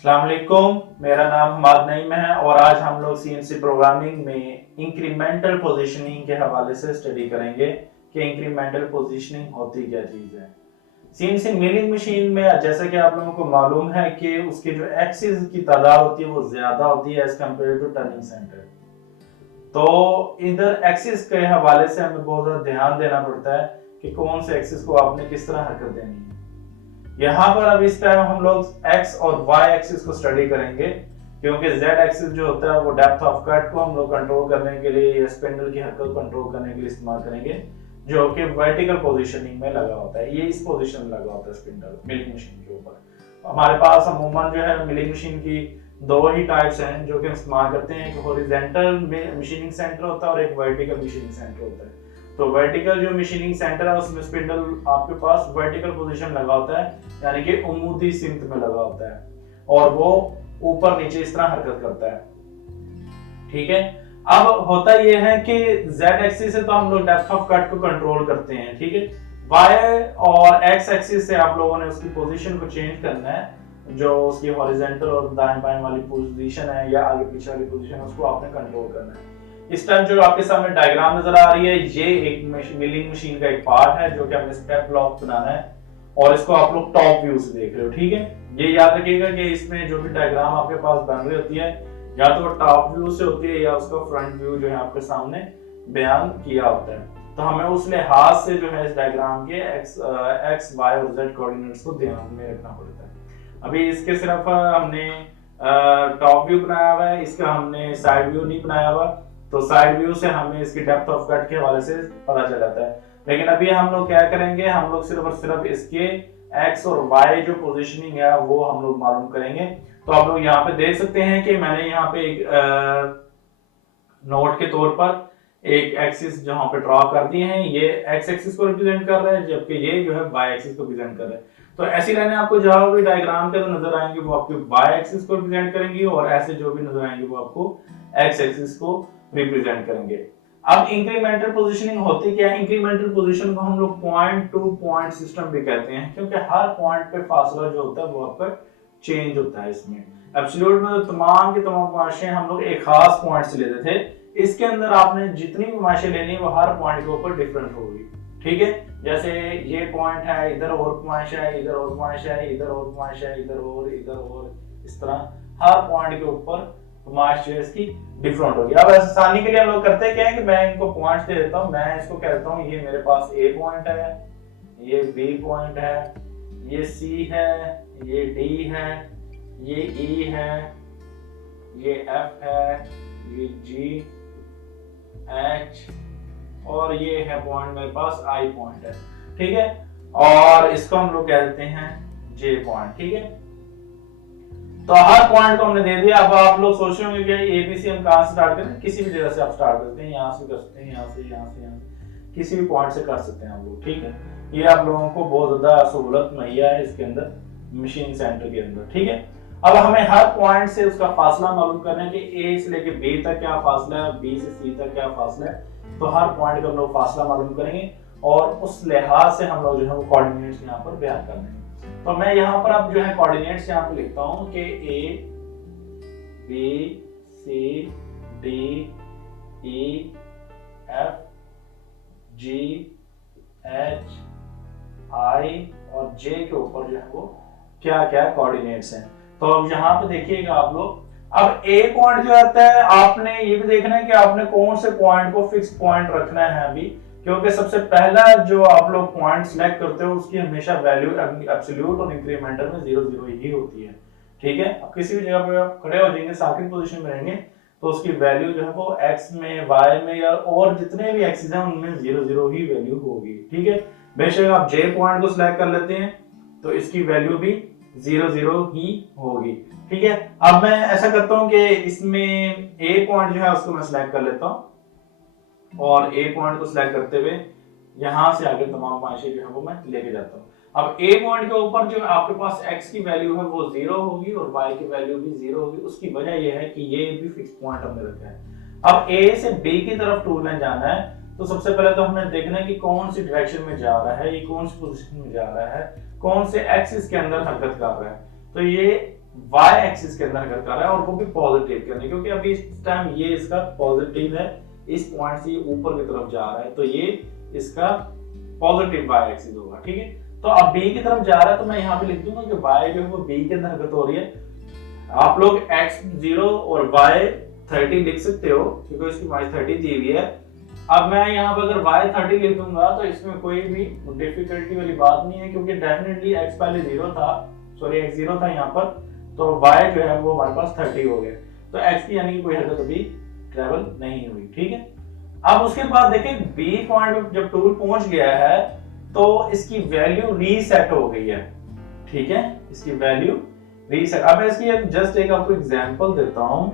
अस्सलाम वालेकुम, मेरा नाम हमाद नईम है और आज हम लोग सीएनसी प्रोग्रामिंग में इंक्रीमेंटल पोजीशनिंग के हवाले से स्टडी करेंगे कि इंक्रीमेंटल पोजीशनिंग होती क्या चीज़ है। सीएनसी मिलिंग मशीन में जैसा कि आप लोगों को मालूम है कि उसकी जो एक्सिस की तादाद होती है वो ज़्यादा होती है as compare to turning centre. तो इधर एक्सिस के हवाले से हमें बहुत ज़्यादा ध्यान देना पड़ता है कि कौन से एक्सिस को आपने किस तरह हरकत देनी है। यहाँ पर अब इस टाइम हम लोग x और y एक्सिस को स्टडी करेंगे, क्योंकि z एक्सिस जो होता है वो डेप्थ ऑफ कट को हम लोग कंट्रोल करने के लिए या स्पिंडल की हरकत कंट्रोल करने के लिए इस्तेमाल करेंगे, जो कि वर्टिकल पोजीशनिंग में लगा होता है। ये इस पोजीशन में लगा होता है स्पिंडल मिलिंग मशीन के ऊपर। हमारे पास अमूमन जो है मिलिंग मशीन की दो ही टाइप्स हैं जो कि हम इस्तेमाल करते हैं। एक हॉरिजॉन्टल मशीनिंग सेंटर होता है और एक वर्टिकल मशीनिंग सेंटर होता है। तो वर्टिकल जो मशीनिंग सेंटर है उसमें स्पिंडल आपके पास वर्टिकल पोजीशन लगा होता है, यानी कि उम्मूदी सिमत में लगा होता है और वो ऊपर नीचे इस तरह हरकत करता है। ठीक है, अब होता यह है कि z एक्सिस से तो हम लोग डेप्थ ऑफ कट को कंट्रोल करते हैं। ठीक है, y और x एक्सिस से आप लोगों ने उसकी पोजीशन को चेंज करना है, जो उसकी हॉरिजॉन्टल और दाएं बाएं वाली पोजीशन है या आगे पीछे वाली पोजीशन है उसको आपने कंट्रोल करना है। इस टाइम जो आपके सामने डायग्राम नजर आ रही है ये एक मिलिंग मशीन का एक पार्ट है जो कि हमें स्टेप ब्लॉक बनाना है और इसको आप लोग टॉप व्यू से देख रहे हो। ठीक है, ये याद रखिएगा कि इसमें जो भी डायग्राम आपके पास बन रही होती है या तो वो टॉप व्यू से होती है या उसका फ्रंट व्यू जो है आपके सामने बयान किया होता है। तो हमें उस लिहाज से जो है इस डायग्राम के एक्स वाई और जेड कोऑर्डिनेट्स को ध्यान में रखना पड़ता है। अभी इसके सिर्फ हमने टॉप व्यू बनाया हुआ है, इसका हमने साइड व्यू नहीं बनाया हुआ, तो साइड व्यू से हमें इसकी डेप्थ ऑफ कट के हवाले से पता चल जाता है। लेकिन अभी हम लोग क्या करेंगे, हम लोग सिर्फ और सिर्फ इसके x और y जो पोजीशनिंग है वो हम लोग मालूम करेंगे। तो आप लोग यहाँ पे देख सकते हैं कि मैंने यहाँ पे एक नोट के तौर पर एक एक्सिस जहाँ पे ड्रॉ कर दिए हैं, ये x एक्सिस को रिप्रेजेंट कर रहा है जबकि ये जो है y एक्सिस को रिप्रेजेंट कर रहा है। तो ऐसी लाइनें आपको जहां भी डायग्राम के अंदर नजर आएंगी वो आपके y एक्सिस को रिप्रेजेंट करेंगी और ऐसे जो भी नजर आएंगे वो आपको x एक्सिस को रिप्रेजेंट करेंगे। अब इंक्रीमेंटल पोजीशनिंग होती क्या है? इंक्रीमेंटल पोजीशन को हम लोग पॉइंट टू पॉइंट सिस्टम भी कहते हैं, क्योंकि हर पॉइंट पे फासला जो होता है वो आपका चेंज होता है। इसमें एब्सोल्यूट में तो तमाम की तमाम माशें हम लोग एक खास पॉइंट से लेते थे, इसके अंदर आपने जितनी भी माशें लेनी है वो हर पॉइंट के ऊपर डिफरेंट होगी। ठीक है, जैसे ये पॉइंट है, इधर और पॉइंट है, इधर और पॉइंट है, इधर और पॉइंट है, इधर और इस तरह हर पॉइंट के ऊपर मार्क्स जो है इसकी डिफरेंट होगी। अब आसानी के लिए हम लोग करते क्या है कि मैं इनको पॉइंट्स दे देता हूँ। मैं इसको कहता हूँ ये मेरे पास ए पॉइंट है, ये बी पॉइंट है, ये सी है, ये डी है, ये ई है, ये एफ है, ये जी एच और ये है पॉइंट मेरे पास आई पॉइंट है। ठीक है, और इसको हम लोग कह देते हैं जे पॉइंट। ठीक है, तो हर पॉइंट को हमने दे दिया। अब आप लोग सोच रहे होंगे कि एबीसी हम कहां से स्टार्ट करें? किसी भी जगह से आप स्टार्ट करते हैं, यहां से कर सकते हैं, यहां से, यहां से, यहां से, किसी भी पॉइंट से कर सकते हैं हम लोग। ठीक है, ये आप लोगों को बहुत ज्यादा सहूलत मुहैया है इसके अंदर मशीन सेंटर के अंदर। ठीक है, अब हमें हर पॉइंट से उसका फासला मालूम करना है कि ए से लेके बी तक क्या फासला है, बी से सी तक क्या फासला है। तो हर पॉइंट का हम लोग फासला मालूम करेंगे और उस लिहाज से हम लोग जो है वो कोऑर्डिनेट्स यहाँ पर बयान कर देंगे। तो मैं यहाँ पर अब जो है कोऑर्डिनेट्स यहाँ पे लिखता हूँ कि A B C D E F G H I और जे के ऊपर जो है वो क्या क्या कोऑर्डिनेट्स हैं। तो अब यहाँ पे देखिएगा आप लोग, अब ए पॉइंट जो आता है आपने ये भी देखना है कि आपने कौन से पॉइंट को फिक्स पॉइंट रखना है अभी, क्योंकि सबसे पहला जो आप लोग पॉइंट सिलेक्ट करते हो उसकी हमेशा वैल्यू एब्सोल्यूट और इंक्रीमेंटल में 0 0 ही होती है। ठीक है, अब किसी भी जगह पे आप खड़े हो जाएंगे, साकिन पोजीशन में रहेंगे, तो उसकी वैल्यू जो है वो x में, y में या और जितने भी एक्सिस हैं उनमें 0 0 ही वैल्यू होगी। ठीक है, बेशक आप j पॉइंट को सिलेक्ट कर लेते हैं तो इसकी वैल्यू भी 0 0 ही होगी। ठीक है, अब मैं ऐसा करता हूं कि इसमें a पॉइंट जो है उसको मैं सिलेक्ट कर लेता हूं और ए पॉइंट को सिलेक्ट करते हुए यहां से आगे तमाम माशे जो है वो मैं लेके जाता हूं। अब ए पॉइंट के ऊपर जो आपके पास x की वैल्यू है वो 0 होगी और y की वैल्यू भी 0 होगी। उसकी वजह यह है कि ये भी फिक्स पॉइंट हमने रखा है। अब a से b की तरफ टूल में जाना है तो सबसे पहले तो हमें देखना है कि कौन सी डायरेक्शन में जा रहा है, ये कौन सी पोजीशन में जा रहा है, कौन से एक्सिस के अंदर हरकत कर रहा है। तो ये वाई एक्सिस के अंदर हरकत कर रहा है और वो भी पॉजिटिव के अंदर, क्योंकि अभी इस टाइम ये इसका पॉजिटिव है, इस पॉइंट से ये ऊपर की तरफ जा रहा है, तो ये इसका पॉजिटिव वाई एक्सिस होगा। ठीक है, तो अब बी की तरफ जा रहा है तो मैं यहाँ पे लिख दूंगा कि वाई जो है वो बी के अंदर हरकत हो रही है। आप लोग x0 और y30 लिख सकते हो क्योंकि इसकी y30 दी हुई है। अब मैं यहाँ पे अगर y30 लिख दूंगा तो इसमें कोई भी डिफिकल्टी वाली बात नहीं है, क्योंकि डेफिनेटली x पहले 0 था, सॉरी x0 था यहाँ पर, तो y जो है वो हमारे पास 30 हो गया, तो x की यानी कि कोई हरकत अभी ट्रेवल नहीं हुई। ठीक है, अब उसके बाद देखें बी पॉइंट पे जब टूल पहुंच गया है तो इसकी वैल्यू रीसेट हो गई है। ठीक है, इसकी वैल्यू रीसेट। अब मैं इसकी जस्ट एक आपको एग्जांपल देता हूं।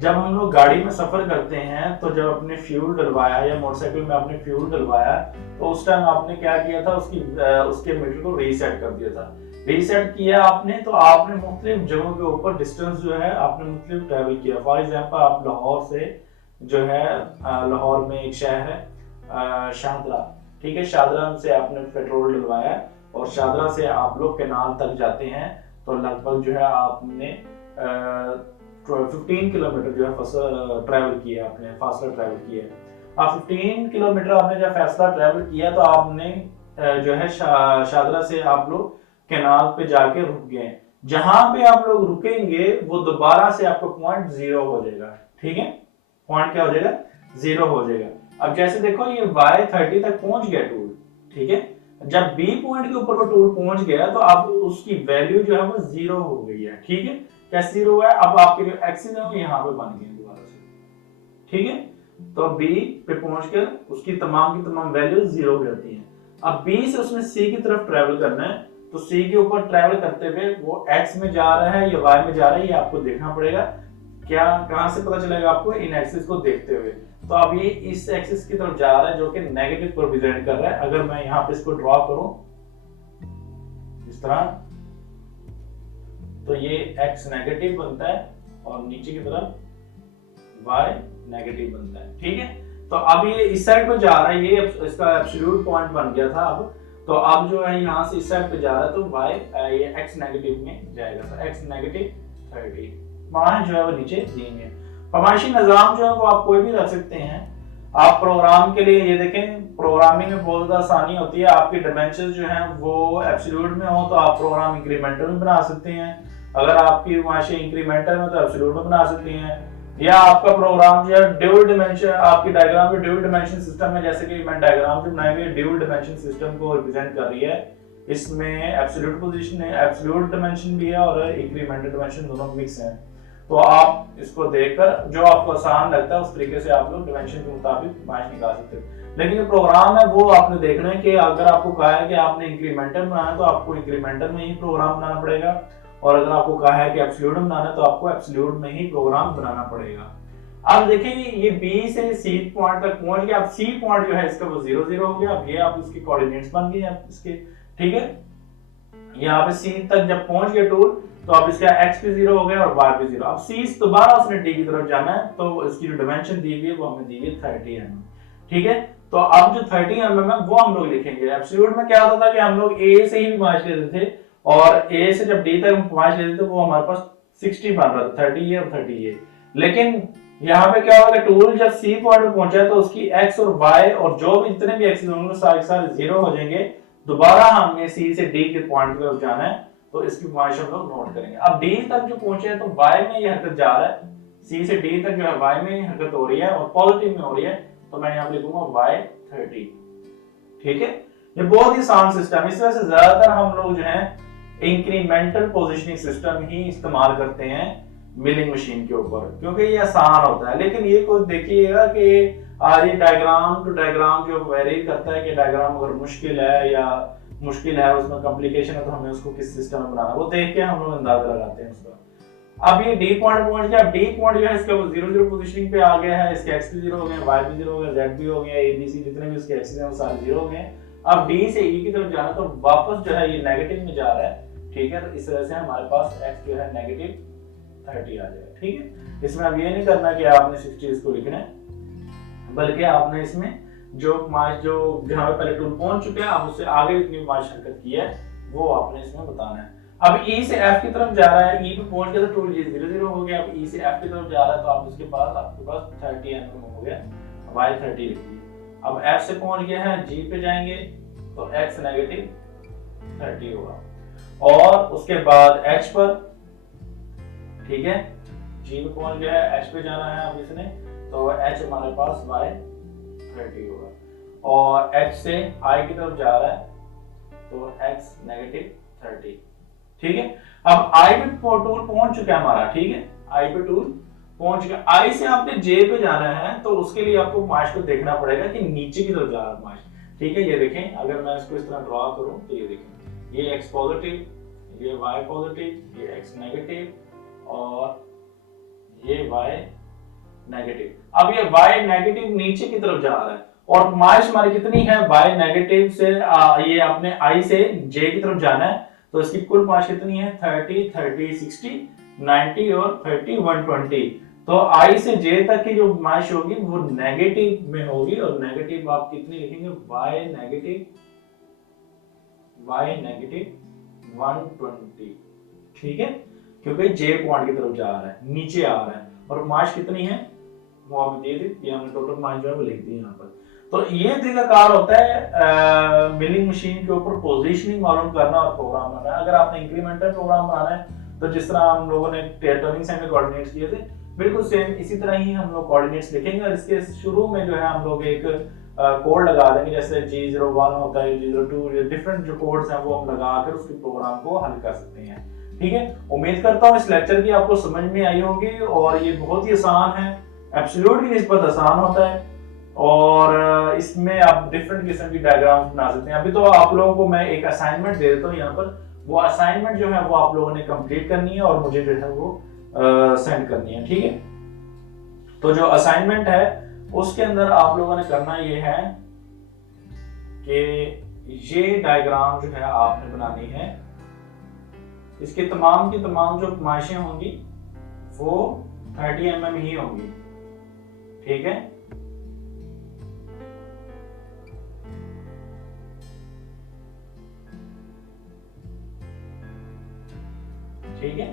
जब हम लोग गाड़ी में सफर करते हैं तो जब अपने फ्यूल डलवाया या मोटरसाइकिल में आपने फ्यूल डलवाया तो उस टाइम आपने क्या किया था, उसके मीटर को रीसेट कर दिया था। रीसेट किया आपने तो आपने मुख्तलिफ जगहों के ऊपर डिस्टेंस जो है आपने मुख्तलिफ ट्रैवल किया। फॉर एग्जांपल आप लाहौर से जो है, लाहौर में एक शहर है शाहदरा, ठीक है, शाहदरा से आपने पेट्रोल डलवाया और शाहदरा से आप लोग केनाल तक जाते हैं तो लगभग जो है आपने 15 किलोमीटर जो है ट्रैवल किया, आपने फासला ट्रैवल किया। अब 15 किलोमीटर आपने जब फासला ट्रैवल किया तो आपने जो है शाहदरा से आप लोग केनाल पे जाके रुक गए। जहां पे आप लोग रुकेंगे वो दोबारा से आपका पॉइंट 0 हो जाएगा। ठीक है, पॉइंट क्या हो जाएगा, 0 हो जाएगा। अब जैसे देखो ये y30 तक पहुंच गया टूल। ठीक है, जब बी पॉइंट के ऊपर वो टूल पहुंच गया तो अब उसकी वैल्यू जो है वो 0 हो गई है। ठीक है, कैसे 0 हुआ है, अब आपके जो एक्सिस है वो यहाँ पे बन गए दोबारा से। ठीक है, तो बी पे पहुंचकर उसकी तमाम की तमाम वैल्यू 0 हो जाती है। अब बी से उसने सी की तरफ ट्रेवल करना है तो सी के ऊपर ट्रेवल करते हुए वो एक्स में जा रहा है या वाई में जा रहा है, ये आपको देखना पड़ेगा। क्या कहां से पता चलेगा आपको, इन एक्सिस को देखते हुए। तो अब ये इस एक्सिस की तरफ जा रहा है जो कि नेगेटिव को रिप्रेजेंट कर रहा है। अगर मैं यहाँ पे इसको ड्रॉ करूं इस तरह तो ये x नेगेटिव बनता है और नीचे की तरफ y नेगेटिव बनता है। ठीक है, तो अब ये इस साइड पे जा रहा है, ये इसका एब्सोल्यूट पॉइंट बन गया था। अब तो अब जो है यहाँ से इस साइड पे जा रहा है तो y ये x नेगेटिव में जाएगा, तो x नेगेटिव 30 वहां जो है वो नीचे देंगे। फरमाइशी निजाम जो है वो आप कोई भी रख सकते हैं। आप प्रोग्राम के लिए ये देखें, प्रोग्रामिंग में बहुत ज्यादा आसानी होती है। आपके डायमेंशंस जो हैं वो एब्सोल्यूट में हो तो आप प्रोग्राम इंक्रीमेंटल में बना सकते हैं, अगर आपकी फरमाइशी इंक्रीमेंटल में तो एब्सोल्यूट में बना सकते हैं। या आपका प्रोग्राम जो है ड्यूल डिमेंशन, आपकी डायग्राम में ड्यूल डिमेंशन सिस्टम है, जैसे कि मैं डायग्राम जो बनाई हुई है ड्यूल डिमेंशन सिस्टम को रिप्रेजेंट कर रही है। इसमें एब्सोल्यूट पोजीशन है, एब्सोल्यूट डिमेंशन भी है और इंक्रीमेंटल डिमेंशन दोनों मिक्स हैं। तो आप इसको देखकर जो आपको आसान लगता है उस तरीके से आप लोग डिमेंशन के मुताबिक मैच निकाल सकते हो। लेकिन जो प्रोग्राम है वो आपने देखना है कि अगर आपको कहा है कि आपने इंक्रीमेंटल बनाना है तो आपको इंक्रीमेंटल में ही प्रोग्राम बनाना पड़ेगा, और अगर आपको कहा है कि एब्सोल्यूट बनाना है तो आपको एब्सोल्यूट में ही प्रोग्राम बनाना पड़ेगा। अब देखिए ये बी से सी पॉइंट तक पहुंच गया। अब सी पॉइंट जो है इसका वो 0 0 हो गया। अब ये आप इसके कोऑर्डिनेट्स बन गए इसके। ठीक है, यहाँ पे सी तक जब पहुंच गया टूल तो अब इसका x भी 0 हो गया और y भी 0। अब सी दोबारा उसने d की तरफ जाना है तो इसकी जो डायमेंशन दी हुई है वो हमें दी हुई है 30 mm। ठीक है, तो अब जो 30 mm है वो हम लोग लिखेंगे। एब्सोल्यूट में क्या होता था कि हम लोग a से ही मार्च लेते थे और a से जब d तक मार्च लेते थे तो वो हमारे पास 60 बन रहा था, 30 ये और 30 ये। लेकिन यहाँ पे क्या होगा, टूल जब सी पॉइंट पे पहुंचा तो उसकी x और y और जो भी जितने भी एक्सिस होंगे सारे सारे 0 हो जाएंगे। दोबारा हमें सी से d के पॉइंट पे जाना है तो इसकी फॉर्मेशन हम लोग नोट करेंगे। अब d तक जो पहुंचे हैं तो y में ये हरकत जा रहा है, c से d तक जो है y में हरकत हो रही है और पॉजिटिव में हो रही है, तो मैं यहाँ पे लिखूंगा y30। ठीक है, ये बहुत ही आसान सिस्टम है। इस वजह से ज्यादातर हम लोग जो है इंक्रीमेंटल पोजिशनिंग सिस्टम ही इस्तेमाल करते हैं मिलिंग मशीन के ऊपर, क्योंकि ये आसान होता है। लेकिन ये कुछ देखिएगा कि ये डायग्राम टू डायग्राम जो वेरी करता है कि डायग्राम अगर मुश्किल है या मुश्किल है उसमें कॉम्प्लिकेशन है तो हमें उसको किस सिस्टम में बनाना है वो देख के हम लोग अंदाजा लगाते हैं उसका। अब ये डी पॉइंट पहुंच गया। अब डी पॉइंट जो है इसका वो 0 0 पोजीशनिंग पे आ गया है, इसके एक्स भी 0 हो गए, वाई भी 0 हो गया, जेड भी हो गया, ए बी सी जितने भी उसके एक्सिस हैं वो सारे 0 हो गए। अब डी से ई की तरफ जाना तो वापस जो है ये नेगेटिव में जा रहा है। ठीक है, तो इस तरह से हमारे पास एक्स जो है नेगेटिव 30 आ जाएगा। ठीक है, इसमें अब ये नहीं करना कि आपने 60 इसको लिखना है, बल्कि आपने इसमें जो जहां पे पहले टूल पहुंच चुके हैं आप उससे आगे जितनी मार्च हरकत की है वो आपने इसमें बताना है। अब ई से एफ की तरफ जा रहा है, ई पे पहुंच गया तो टूल जी 0 0 हो गया। अब ई से एफ की तरफ जा रहा है तो आप उसके पास आपके पास 30 mm हो गया, y 30 लिखिए। अब एफ से पहुंच गया है, जी पे जाएंगे तो x नेगेटिव 30 होगा। और उसके बाद h पर, ठीक है, g पे पहुंच गया है, h पे जाना है अब इसने, तो h हमारे पास y 30 होगा। और h से i की तरफ जा रहा है तो x नेगेटिव 30, ठीक है। अब i पे टूल पहुंच चुका है हमारा, ठीक है, i पे टूल पहुंच गया। i से आपने j पे जाना है तो उसके लिए आपको मार्श को देखना पड़ेगा कि नीचे की तरफ जा रहा है मार्श, ठीक है। ये देखें, अगर मैं इसको इस तरह ड्रॉ करूं तो ये देखें, ये x पॉजिटिव, ये y पॉजिटिव, ये x नेगेटिव और ये y नेगेटिव। अब ये y नेगेटिव नीचे की तरफ जा रहा है और मार्श हमारी कितनी है, y नेगेटिव से ये अपने i से j की तरफ जाना है तो इसकी कुल मार्श कितनी है, 30 30 60 90 और 30 120। तो i से j तक की जो मार्श होगी वो नेगेटिव में होगी। और नेगेटिव आप कितनी लिखेंगे, y नेगेटिव 120, ठीक है, क्योंकि j पॉइंट की तरफ जा रहा है, नीचे आ रहा है। और मार्श कितनी है वो आप दे दी, ये हमने टोटल मार्श जो है वो लिख दी यहाँ पर। तो ये तरीकाकार होता है मिलिंग मशीन के ऊपर पोजीशनिंग मालूम करना और प्रोग्राम बनाना। अगर आपने इंक्रीमेंटल प्रोग्राम बनाना है तो जिस तरह हम लोगों ने टर्निंग सेंटर कोऑर्डिनेट्स दिए थे, बिल्कुल सेम इसी तरह ही हम लोग कोऑर्डिनेट्स लिखेंगे। और इसके शुरू में जो है हम लोग एक कोड लगा देंगे, जैसे G01 होता है, G02, डिफरेंट जो कोड्स हैं वो हम लगाकर उसके प्रोग्राम को हल कर सकते हैं, ठीक है। उम्मीद करता हूँ इस लेक्चर की आपको समझ में आई होगी और ये बहुत ही आसान है, एब्सोल्यूट की निस्बत आसान होता है और इसमें आप डिफरेंट किस्म की डायग्राम्स बना सकते हैं। अभी तो आप लोगों को मैं एक असाइनमेंट दे देता हूँ यहाँ पर, वो असाइनमेंट जो है वो आप लोगों ने कंप्लीट करनी है और मुझे जो है वो सेंड करनी है, ठीक है। तो जो असाइनमेंट है उसके अंदर आप लोगों ने करना ये है कि ये डायग्राम जो है आपने बनानी है, इसके तमाम की तमाम जो मार्शें होंगी वो 30 mm ही होंगी, ठीक है। ठीक है,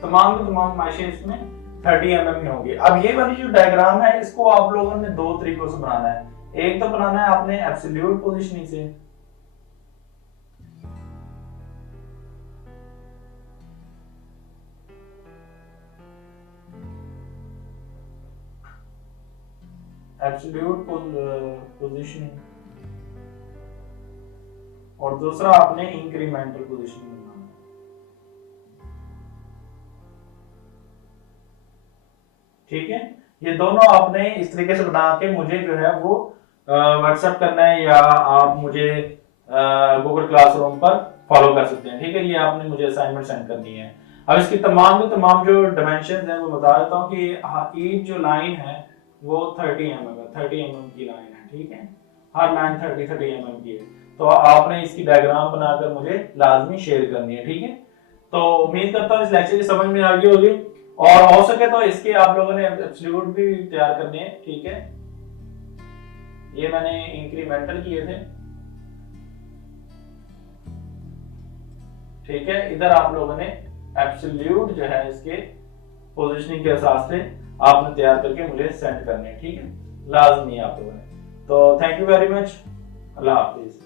तमाम की तमाम मार्शें इसमें 30 mm में होंगी। अब ये वाली जो डायग्राम है इसको आप लोगों ने दो तरीकों से बनाना है। एक तो बनाना है आपने एब्सोल्यूट पोजीशनिंग से, एब्सोल्यूट पोजीशनिंग, और दूसरा आपने इंक्रीमेंटल पोजीशनिंग बनाना है, ठीक है। ये दोनों आपने इस तरीके से बना के मुझे जो है वो व्हाट्सएप करना है या आप मुझे गूगल क्लासरूम पर फॉलो कर सकते हैं, ठीक है। ये आपने मुझे असाइनमेंट सेंड करनी है। अब इसकी तमाम जो डायमेंशंस हैं वो बता देता हूँ कि ईच जो लाइन है वो 30 mm है, 30 mm की लाइन है, ठीक है। हर लाइन 30 mm की है। तो आपने इसकी डायग्राम बनाकर मुझे लाजमी शेयर करनी है, ठीक है। तो उम्मीद करता हूँ इस लेक्चर की समझ में आ गई होगी और हो सके तो इसके आप लोगों ने एब्सोल्यूट भी तैयार करने हैं, ठीक है। ये मैंने इंक्रीमेंटल किए थे, ठीक है। इधर आप लोगों ने एब्सोल्यूट जो है इसके पोजीशनिंग के हिसाब से आपने तैयार करके मुझे सेंड करने हैं, ठीक है, लाजमी आप लोगों ने। तो thank you very much, Allah Hafiz.